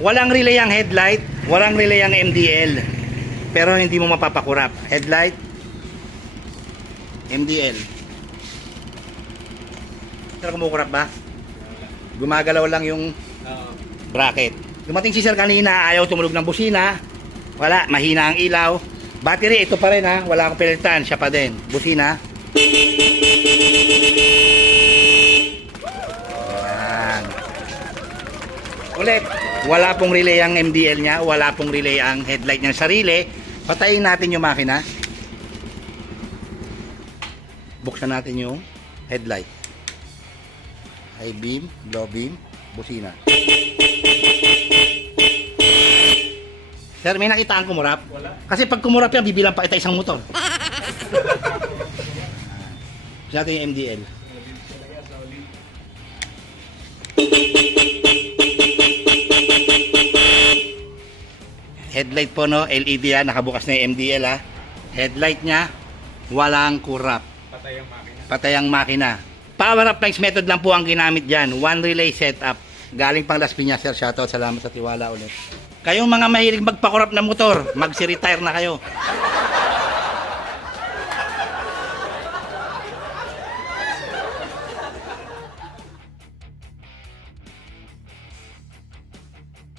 Walang relay ang headlight, walang relay ang MDL. Pero hindi mo mapapakurap. Headlight, MDL. Pero kumukurap ba? Gumagalaw lang yung bracket. Dumating si sir kanina, ayaw tumulog ng busina. Wala, mahina ang ilaw. Battery, ito pa rin ha. Wala akong pinalitan, siya pa din. Busina. Yan. Ulit, wala pong relay ang MDL niya, wala pong relay ang headlight niya sarili. Patayin natin yung makina. Buksan natin yung headlight. High beam, low beam, busina. Sir, may nakitaan kumurap? Wala. Kasi pag kumurap yan, bibilang pa kita isang motor. Buksan natin yung MDL. Headlight po no, LED yan, nakabukas na yung MDL ha. Headlight niya, walang kurap. Patay ang makina. Patay ang makina. Power up flex method lang po ang ginamit dyan. One relay setup. Galing pang Las Piñas, sir. Shoutout. Salamat sa tiwala ulit. Kayong mga mahilig magpakurap ng motor, magsi-retire na kayo.